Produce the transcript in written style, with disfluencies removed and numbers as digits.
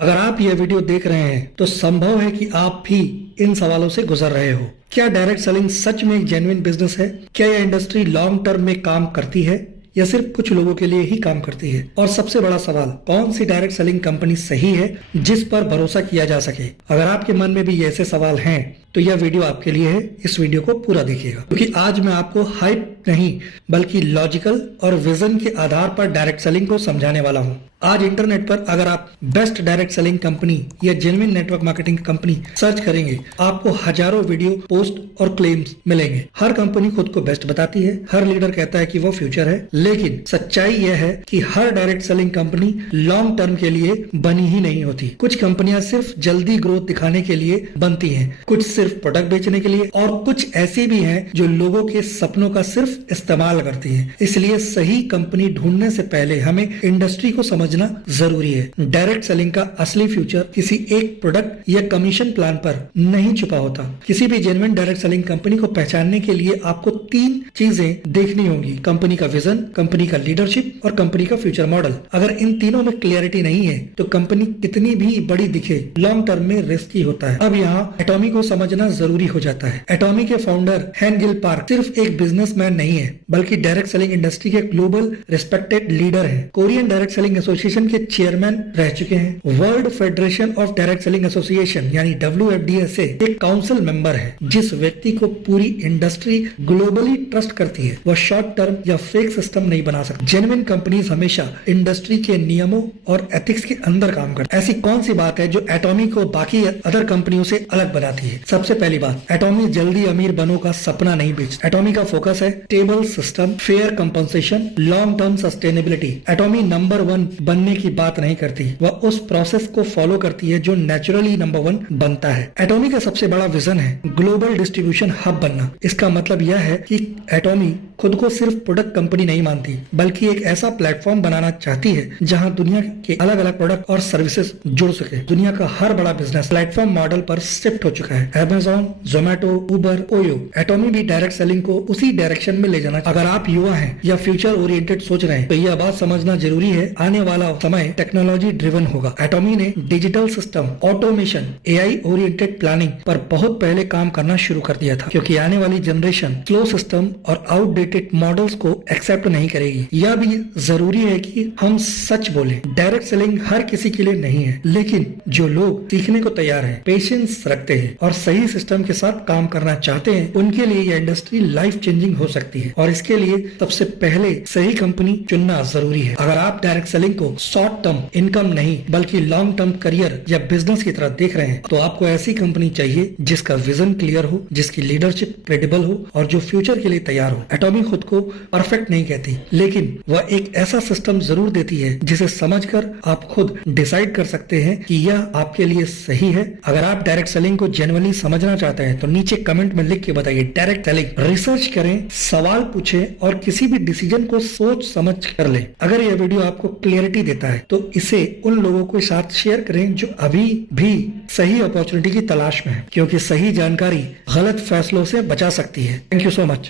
अगर आप यह वीडियो देख रहे हैं तो संभव है कि आप भी इन सवालों से गुजर रहे हो। क्या डायरेक्ट सेलिंग सच में एक जेन्युइन बिजनेस है? क्या यह इंडस्ट्री लॉन्ग टर्म में काम करती है या सिर्फ कुछ लोगों के लिए ही काम करती है? और सबसे बड़ा सवाल, कौन सी डायरेक्ट सेलिंग कंपनी सही है जिस पर भरोसा किया जा सके? अगर आपके मन में भी ऐसे सवाल हैं तो यह वीडियो आपके लिए है। इस वीडियो को पूरा देखिएगा क्योंकि आज मैं आपको हाइप नहीं बल्कि लॉजिकल और विजन के आधार पर डायरेक्ट सेलिंग को समझाने वाला हूं। आज इंटरनेट पर अगर आप बेस्ट डायरेक्ट सेलिंग कंपनी या genuine network marketing company search करेंगे, आपको हजारों वीडियो, पोस्ट और क्लेम्स मिलेंगे। हर कंपनी खुद को बेस्ट बताती है, हर लीडर कहता है कि वो फ्यूचर है, लेकिन सच्चाई यह है कि हर direct selling company long term के लिए बनी ही नहीं होती। कुछ कंपनियां सिर्फ जल्दी ग्रोथ दिखाने के लिए बनती हैं, कुछ सिर्फ प्रोडक्ट बेचने के लिए, और कुछ ऐसी भी हैं जो लोगों के सपनों का सिर्फ इस्तेमाल करती हैं। इसलिए सही कंपनी ढूंढने से पहले हमें इंडस्ट्री को समझना जरूरी है। डायरेक्ट सेलिंग का असली फ्यूचर किसी एक प्रोडक्ट या कमीशन प्लान पर नहीं छुपा होता। किसी भी जेन्युइन डायरेक्ट सेलिंग कंपनी को पहचानने के लिए आपको 3 चीजें देखनी होंगी: कंपनी का विजन, कंपनी का लीडरशिप और कंपनी का फ्यूचर मॉडल। अगर इन तीनों में क्लियरिटी नहीं है तो कंपनी कितनी भी बड़ी दिखे, लॉन्ग टर्म में रिस्की होता है। अब यहाँ एटॉमी को समझना जरूरी हो जाता है। एटॉमी के फाउंडर हेन गिल पार्क सिर्फ एक बिजनेसमैन नहीं है बल्कि डायरेक्ट सेलिंग इंडस्ट्री के ग्लोबल रिस्पेक्टेड लीडर है। कोरियन डायरेक्ट सेलिंग एसोसिएशन के चेयरमैन रह चुके हैं। World federation of direct selling association यानी WFDA एक काउंसिल मेंबर है। जिस व्यक्ति को पूरी इंडस्ट्री ग्लोबली ट्रस्ट करती है वह शॉर्ट टर्म या फेक सिस्टम नहीं बना सकती। जेन्युइन कंपनीज हमेशा इंडस्ट्री के नियमों और एथिक्स के अंदर काम करती है। ऐसी कौन सी बात है जो एटॉमी को बाकी अदर कंपनियों से अलग बनाती है? सबसे पहली बात, एटॉमी जल्दी अमीर बनो का सपना नहीं बेचती। एटॉमी का फोकस है stable system, fair compensation, long term sustainability. एटॉमी number 1 बनने की बात नहीं करती, वह उस प्रोसेस को फॉलो करती है जो नेचुरली नंबर 1 बनता है। एटॉमी का सबसे बड़ा विजन है ग्लोबल डिस्ट्रीब्यूशन हब बनना। इसका मतलब यह है कि एटॉमी खुद को सिर्फ प्रोडक्ट कंपनी नहीं मानती बल्कि एक ऐसा प्लेटफॉर्म बनाना चाहती है जहां दुनिया के अलग अलग प्रोडक्ट और सर्विसेज जुड़ सके। दुनिया का हर बड़ा बिजनेस प्लेटफॉर्म मॉडल पर शिफ्ट हो चुका है। Amazon, Zomato, Uber, OYO. एटॉमी भी डायरेक्ट सेलिंग को उसी डायरेक्शन में ले जाना। अगर आप युवा हैं या फ्यूचर ओरिएंटेड सोच रहे हैं तो यह बात समझना जरूरी है, आने वाला समय टेक्नोलॉजी ड्रिवन होगा। एटॉमी ने digital system, automation, AI oriented planning पर बहुत पहले काम करना शुरू कर दिया था क्योंकि आने वाली जनरेशन स्लो सिस्टम और आउटडेटेड मॉडल्स को एक्सेप्ट नहीं करेगी। यह भी जरूरी है कि हम सच बोलें, डायरेक्ट सेलिंग हर किसी के लिए नहीं है, लेकिन जो लोग सीखने को तैयार हैं, पेशेंस रखते हैं और सही सिस्टम के साथ काम करना चाहते हैं, उनके लिए यह इंडस्ट्री लाइफ चेंजिंग हो सकती है। और इसके लिए सबसे पहले सही कंपनी चुनना जरूरी है। अगर आप डायरेक्ट सेलिंग को शॉर्ट टर्म इनकम नहीं बल्कि लॉन्ग टर्म करियर या बिजनेस की तरह देख रहे हैं तो आपको ऐसी कंपनी चाहिए जिसका विजन क्लियर हो, जिसकी लीडरशिप क्रेडिबल हो और जो फ्यूचर के लिए तैयार हो। एटॉमी खुद को परफेक्ट नहीं कहती, लेकिन वह एक ऐसा सिस्टम जरूर देती है जिसे समझकर आप खुद डिसाइड कर सकते हैं कि यह आपके लिए सही है। अगर आप डायरेक्ट सेलिंग को जेन्युइनली समझना चाहते हैं तो नीचे कमेंट में लिख के बताइए डायरेक्ट सेलिंग। रिसर्च करें, सवाल पूछें और किसी भी डिसीजन को सोच समझ कर लें। अगर यह वीडियो आपको क्लियरिटी देता है तो इसे उन लोगों के साथ शेयर करें जो अभी भी सही अपॉर्चुनिटी की तलाश में है, क्योंकि सही जानकारी गलत फैसलों से बचा सकती है। Thank you so much.